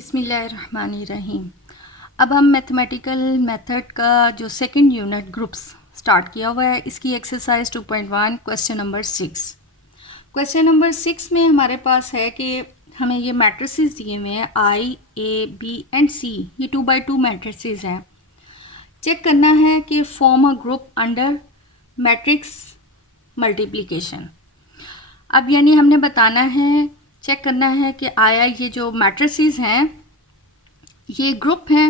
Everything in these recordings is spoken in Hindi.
बिस्मिल्लाहिर्रहमानिर्रहीम। अब हम मैथमेटिकल मेथड का जो सेकंड यूनिट ग्रुप्स स्टार्ट किया हुआ है, इसकी exercise 2.1 question number 6। Question number 6 में हमारे पास है कि हमें ये मैट्रिसेस दिए हुए हैं आई, ए, बी एंड सी। ये 2x2 मैट्रिसेस हैं। चेक करना है कि form a group under matrix multiplication. अब यानी हमने बताना है, चेक करना है कि आया ये जो मैट्रिसेस हैं ये ग्रुप हैं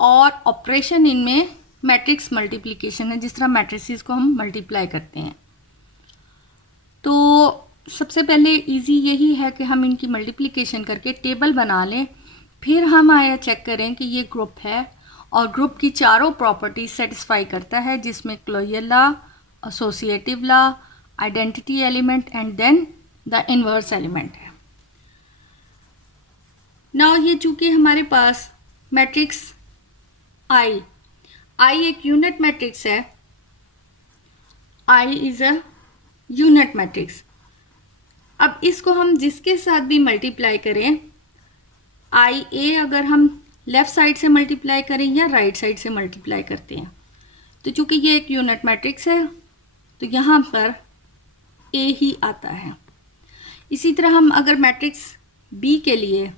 और ऑपरेशन इनमें मैट्रिक्स मल्टीप्लिकेशन है, जिस तरह मैट्रिसेस को हम मल्टीप्लाई करते हैं। तो सबसे पहले इजी यही है कि हम इनकी मल्टीप्लिकेशन करके टेबल बना लें, फिर हम आया चेक करें कि ये ग्रुप है और ग्रुप की चारों प्रॉपर्टीज सेटिस्फाई करता है, जिसमें closure law, associative law, identity element and then the inverse element है। नाउ ये चूंकि हमारे पास मैट्रिक्स आई एक यूनिट मैट्रिक्स है, I is a unit matrix. अब इसको हम जिसके साथ भी मल्टीप्लाई करें, आई ए अगर हम लेफ्ट साइड से मल्टीप्लाई करें या राइट साइड से मल्टीप्लाई करते हैं, तो चूंकि ये एक यूनिट मैट्रिक्स है तो यहाँ पर ए ही आता है। इसी तरह हम अगर मैट्रिक्स बी के लिए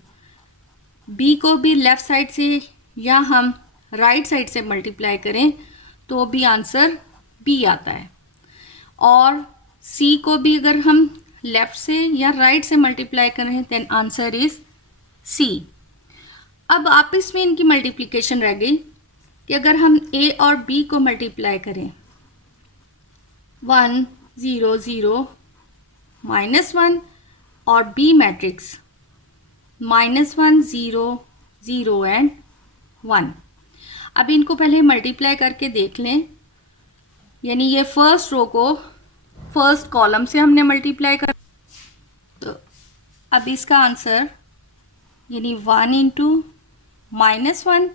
बी को भी लेफ़्ट साइड से या हम राइट साइड से मल्टीप्लाई करें तो भी आंसर बी आता है, और सी को भी अगर हम लेफ़्ट से या राइट से मल्टीप्लाई करें देन आंसर इज सी। अब आपस में इनकी मल्टीप्लिकेशन रह गई कि अगर हम ए और बी को मल्टीप्लाई करें 1 0 0 -1 और बी मैट्रिक्स -1 0 0 एंड 1। अब इनको पहले मल्टीप्लाई करके देख लें, यानी ये फर्स्ट रो को फर्स्ट कॉलम से हमने मल्टीप्लाई कर, तो अब इसका आंसर यानी 1 इंटू -1,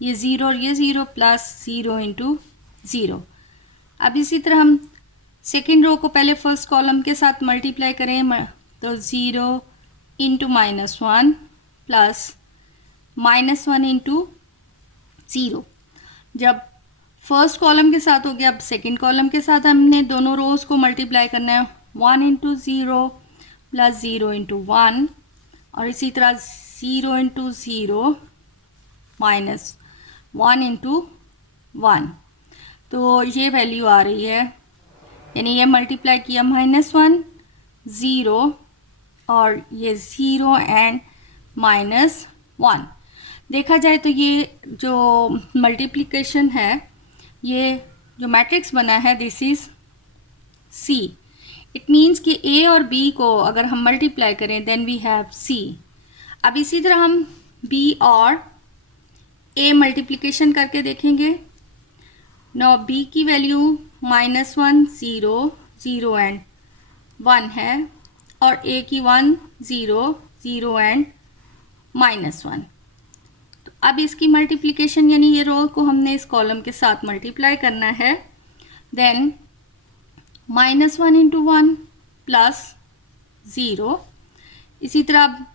ये 0 और ये 0 प्लस 0 इंटू 0। अब इसी तरह हम सेकेंड रो को पहले फर्स्ट कॉलम के साथ मल्टीप्लाई करें तो 0 इंटू -1 प्लस -1 इंटू 0। जब फर्स्ट कॉलम के साथ हो गया, अब सेकेंड कॉलम के साथ हमने दोनों रोज को मल्टीप्लाई करना है 1 इंटू 0 प्लस 0 इंटू 1, और इसी तरह 0 इंटू 0 माइनस 1 इंटू 1। तो ये वैल्यू आ रही है, यानी ये मल्टीप्लाई किया -1 0 और ये 0 एंड -1। देखा जाए तो ये जो मल्टीप्लिकेशन है, ये जो मैट्रिक्स बना है this is C. It means कि ए और बी को अगर हम मल्टीप्लाई करें देन वी हैव सी। अब इसी तरह हम बी और ए मल्टीप्लिकेशन करके देखेंगे। नो बी की वैल्यू -1 0 0 एंड 1 है और ए की 1 0 0 एंड -1। तो अब इसकी मल्टीप्लिकेशन यानी ये रो को हमने इस कॉलम के साथ मल्टीप्लाई करना है, देन -1 इंटू 1 प्लस 0। इसी तरह अब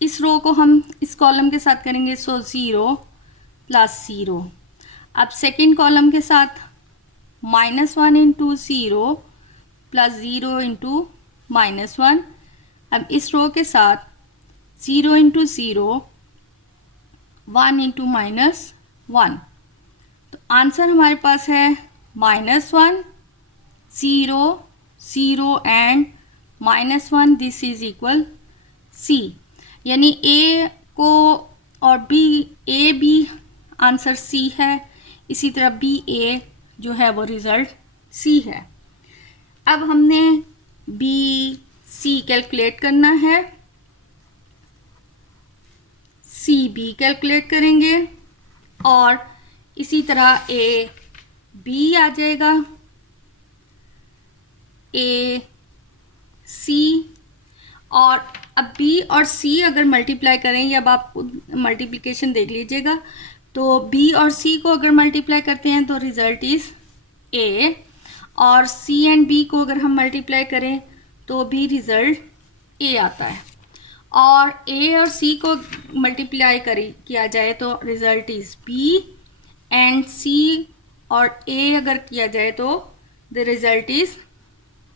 इस रो को हम इस कॉलम के साथ करेंगे, सो 0 प्लस 0। अब सेकेंड कॉलम के साथ -1 इंटू 0 प्लस 0 इंटू -1। अब इस रो के साथ 0 इंटू 0 1 इंटू -1। तो आंसर हमारे पास है -1 0 0 and -1। This is equal C, यानी ए को और B, A B answer C है, इसी तरह बी ए जो है वो रिजल्ट सी है। अब हमने बी सी कैलकुलेट करना है, सी बी कैलकुलेट करेंगे और इसी तरह ए बी आ जाएगा, ए सी। और अब बी और सी अगर मल्टीप्लाई करें, या अब आप मल्टीप्लिकेशन देख लीजिएगा, तो बी और सी को अगर मल्टीप्लाई करते हैं तो रिजल्ट इज ए, और सी एंड बी को अगर हम मल्टीप्लाई करें तो भी रिजल्ट ए आता है। और ए और सी को मल्टीप्लाई किया जाए तो result is B, and C और ए अगर किया जाए तो the result is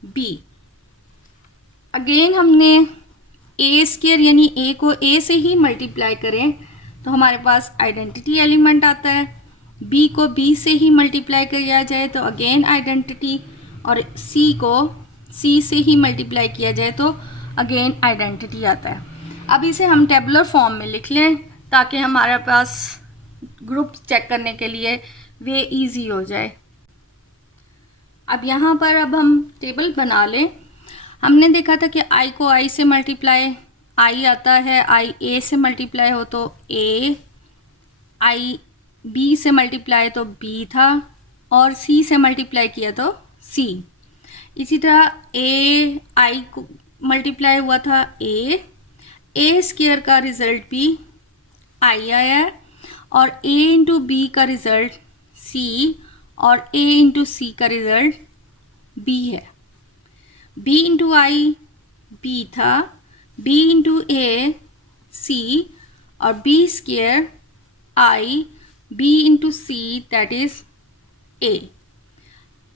B. Again हमने ए स्क्वायर यानी ए को ए से ही मल्टीप्लाई करें तो हमारे पास आइडेंटिटी एलिमेंट आता है, बी को बी से ही मल्टीप्लाई किया जाए तो अगेन आइडेंटिटी, और सी को सी से ही मल्टीप्लाई किया जाए तो अगेन आइडेंटिटी आता है। अब इसे हम टेबुलर फॉर्म में लिख लें ताकि हमारे पास ग्रुप चेक करने के लिए वे इजी हो जाए। अब यहाँ पर अब हम टेबल बना लें। हमने देखा था कि आई को आई से मल्टीप्लाई आई आता है, आई ए से मल्टीप्लाई हो तो ए, आई बी से मल्टीप्लाई तो बी था, और सी से मल्टीप्लाई किया तो सी। इसी तरह ए आई को मल्टीप्लाई हुआ था ए स्क्वायर का रिज़ल्ट भी आई आया है, और ए इंटू बी का रिज़ल्ट सी, और ए इंटू सी का रिज़ल्ट बी है। बी इंटू आई बी था, बी इंटू ए सी, और b square I b into c that is a,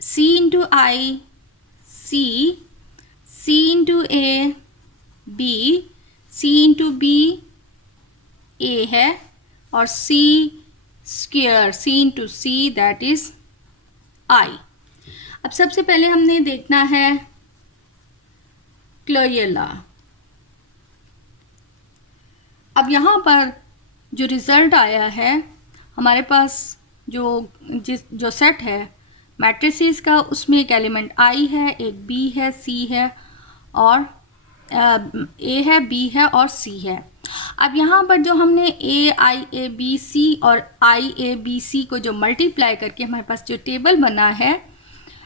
c into I c, c into a b, c into b a है, और c square c into c that is I. अब सबसे पहले हमने देखना है क्लोजर लॉ। अब यहाँ पर जो रिज़ल्ट आया है हमारे पास जो सेट है मैट्रिसेस का, उसमें एक एलिमेंट आई है, एक बी है, सी है, और ए है, बी है और सी है। अब यहाँ पर जो हमने ए आई ए बी सी और आई ए बी सी को जो मल्टीप्लाई करके हमारे पास जो टेबल बना है,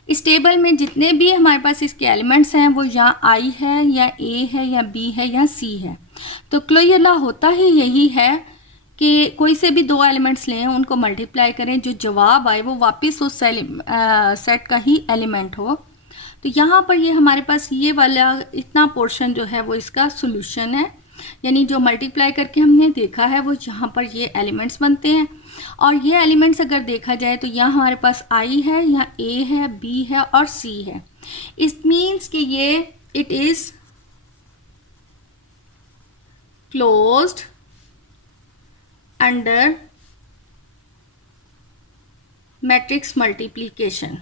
इस टेबल में जितने भी हमारे पास इसके एलिमेंट्स हैं वो या आई है या ए है या बी है या सी है। तो क्लोजर लॉ होता ही यही है कि कोई से भी दो एलिमेंट्स लें, उनको मल्टीप्लाई करें, जो जवाब आए वो वापस उस सेट का ही एलिमेंट हो। तो यहाँ पर ये हमारे पास ये वाला इतना पोर्शन जो है वो इसका सोल्यूशन है, यानी जो मल्टीप्लाई करके हमने देखा है वो यहाँ पर ये एलिमेंट्स बनते हैं। और ये एलिमेंट्स अगर देखा जाए तो यहाँ हमारे पास आई है, यहाँ ए है, बी है और सी है। इट मीन्स कि ये it is closed under matrix multiplication.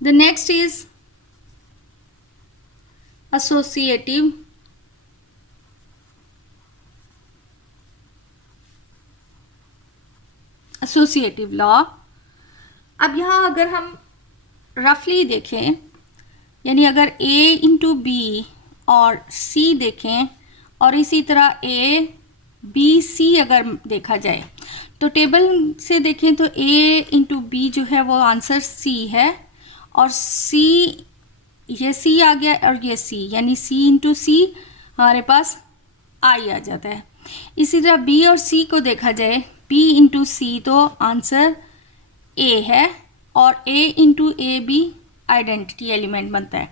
The next is associative law. अब यहाँ अगर हम रफली देखें, यानी अगर A इंटू बी और C देखें और इसी तरह A B C अगर देखा जाए तो टेबल से देखें तो A इंटू बी जो है वो आंसर C है, और C ये C आ गया और ये C, यानी C इंटू सी हमारे पास I आ जाता है। इसी तरह B और C को देखा जाए, B इंटू सी तो आंसर A है, और A इंटू ए भी आइडेंटिटी एलिमेंट बनता है।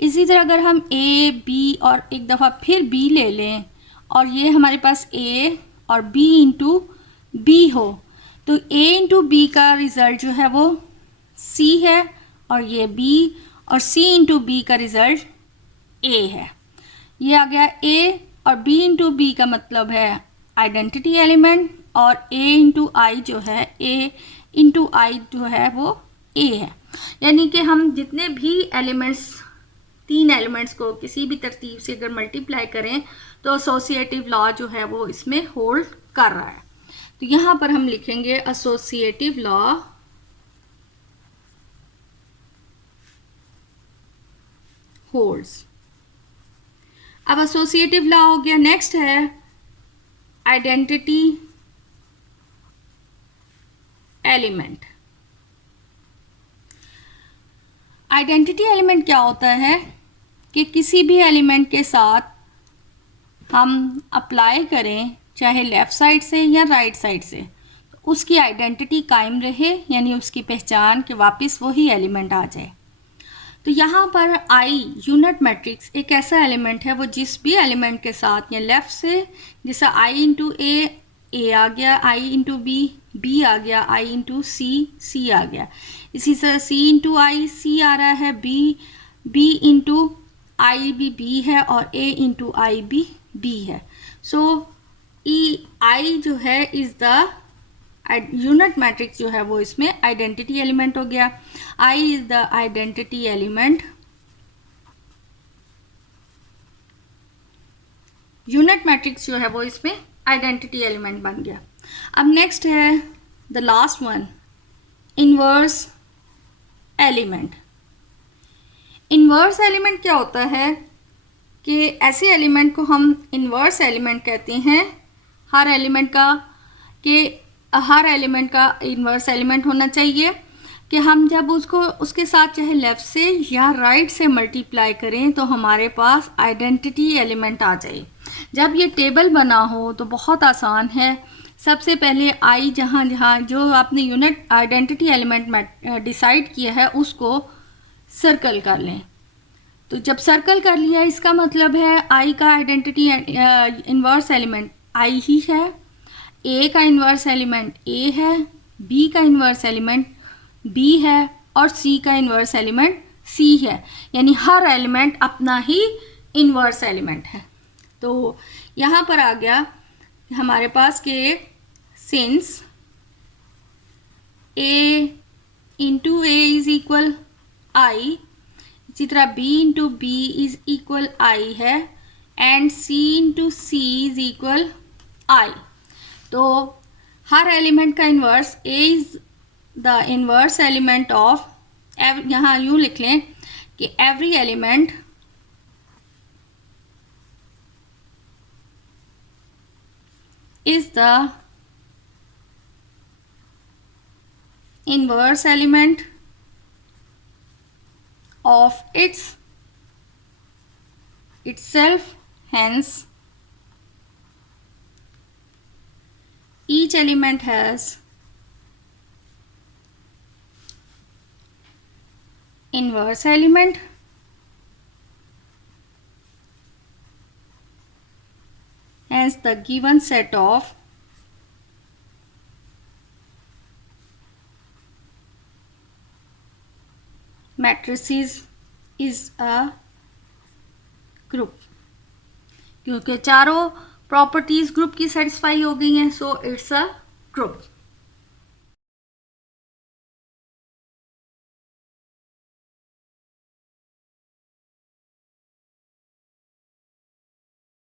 इसी तरह अगर हम A B और एक दफ़ा फिर B ले लें और ये हमारे पास A और B इंटू बी हो तो A इंटू बी का रिज़ल्ट जो है वो C है, और ये B, और C इंटू बी का रिज़ल्ट A है। ये आ गया A, और B इंटू बी का मतलब है आइडेंटिटी एलिमेंट, और A इंटू आई जो है A इंटू आई जो है वो A है। यानी कि हम जितने भी एलिमेंट्स, तीन एलिमेंट्स को किसी भी तरतीब से अगर मल्टीप्लाई करें तो एसोसिएटिव लॉ जो है वो इसमें होल्ड कर रहा है। तो यहाँ पर हम लिखेंगे एसोसिएटिव लॉ होल्ड्स। अब एसोसिएटिव लॉ हो गया। नेक्स्ट है आइडेंटिटी एलिमेंट। आइडेंटिटी एलिमेंट क्या होता है कि किसी भी एलिमेंट के साथ हम अप्लाई करें, चाहे लेफ़्ट साइड से या राइट साइड से, तो उसकी आइडेंटिटी कायम रहे, यानी उसकी पहचान कि वापस वही एलिमेंट आ जाए। तो यहाँ पर आई यूनिट मैट्रिक्स एक ऐसा एलिमेंट है वो जिस भी एलिमेंट के साथ या लेफ्ट से, जैसा आई इंटू ए आ गया, आई इंटू बी आ गया, आई इंटू सी आ गया, इसी तरह सी इंटू आई सी आ रहा है, बी इंटू आई बी है, और ए इंटू आई बी है। सो ई आई जो है इज द यूनिट मैट्रिक्स जो है वो इसमें आइडेंटिटी एलिमेंट हो गया। I is the identity element, unit matrix जो है वो इसमें आइडेंटिटी एलिमेंट बन गया। अब नेक्स्ट है the last one, inverse element. Inverse element क्या होता है कि ऐसे एलिमेंट को हम इनवर्स एलिमेंट कहते हैं। हर एलिमेंट का इन्वर्स एलिमेंट होना चाहिए कि हम जब उसके साथ चाहे लेफ़्ट से या राइट से मल्टीप्लाई करें तो हमारे पास आइडेंटिटी एलिमेंट आ जाए। जब ये टेबल बना हो तो बहुत आसान है। सबसे पहले आई जहाँ जो आपने यूनिट आइडेंटिटी एलिमेंट डिसाइड किया है उसको सर्कल कर लें। तो जब सर्कल कर लिया इसका मतलब है आई का आइडेंटिटी इन्वर्स एलिमेंट आई ही है, ए का इन्वर्स एलिमेंट ए है, बी का इन्वर्स एलिमेंट बी है, और सी का इन्वर्स एलिमेंट सी है। यानी हर एलिमेंट अपना ही इन्वर्स एलिमेंट है। तो यहाँ पर आ गया हमारे पास कि since a into a is equal I, इसी तरह b into b is equal I है, and c into c is equal I. तो हर एलिमेंट का inverse a is the inverse element of, यहाँ यूँ लिख लें कि every element is the inverse element of itself, hence each element has inverse element, hence the given set of matrices is a group। क्योंकि चारों प्रॉपर्टीज ग्रुप की सेटिस्फाई हो गई हैं, सो इट्स अ ग्रुप।